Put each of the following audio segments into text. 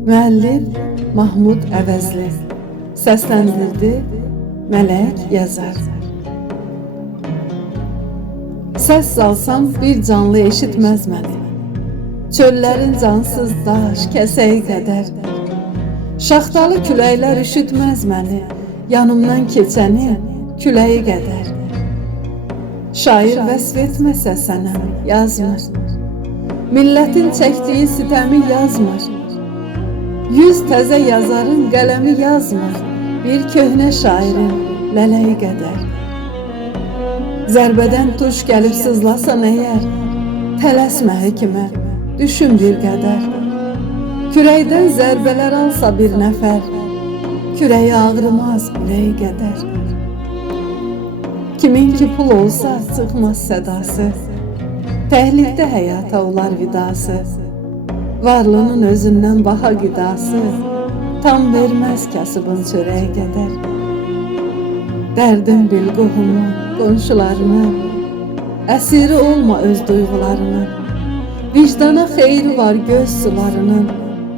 Müəllif Mahmud Əvəzli, səsləndirdi Mələk Yazar. Səs salsam bir canlı eşitməz məni, çöllərin cansız daş kəsəyi qədər. Şaxtalı küləklər üşütməz məni, yanımdan keçəni küləyi qədər. Şair vəsf etməsə sənəm yazmır, millətin çəkdiyi sitəmi yazmır. Yüz təzə yazarın qələmi yazmır, bir köhnə şairin lələyi qədər. Zərbədən tuş gəlib sızlasan əgər, tələsmə həkimə, düşün bir qədər. Kürəkdən zərbələr alsa bir nəfər, kürəyi ağrımaz biləyi qədər. Kimin ki pul olsa çıxmaz sədası, təhlükdə həyata olar vidası. Varlığının özündən baha qidası, tam verməz kasıbın çörəyi qədər. Dərdin bil qohumu, qonşularını, əsiri olma öz duyğularını. Vicdana xeyri var göz sularının,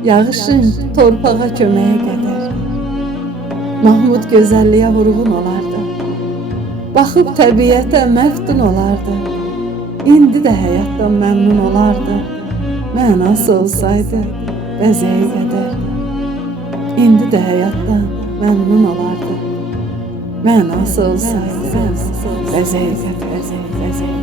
yağışın torpağa köməyə qədər. Mahmud gözəlliyə vurğun olardı, baxıb təbiətə məftun olardı. İndi də həyatdan məmnun olardı, mənası olsaydı bəzəyi qədər. İndi də həyatdan məmnun olardı, mənası olsaydı bəzəyi qədər.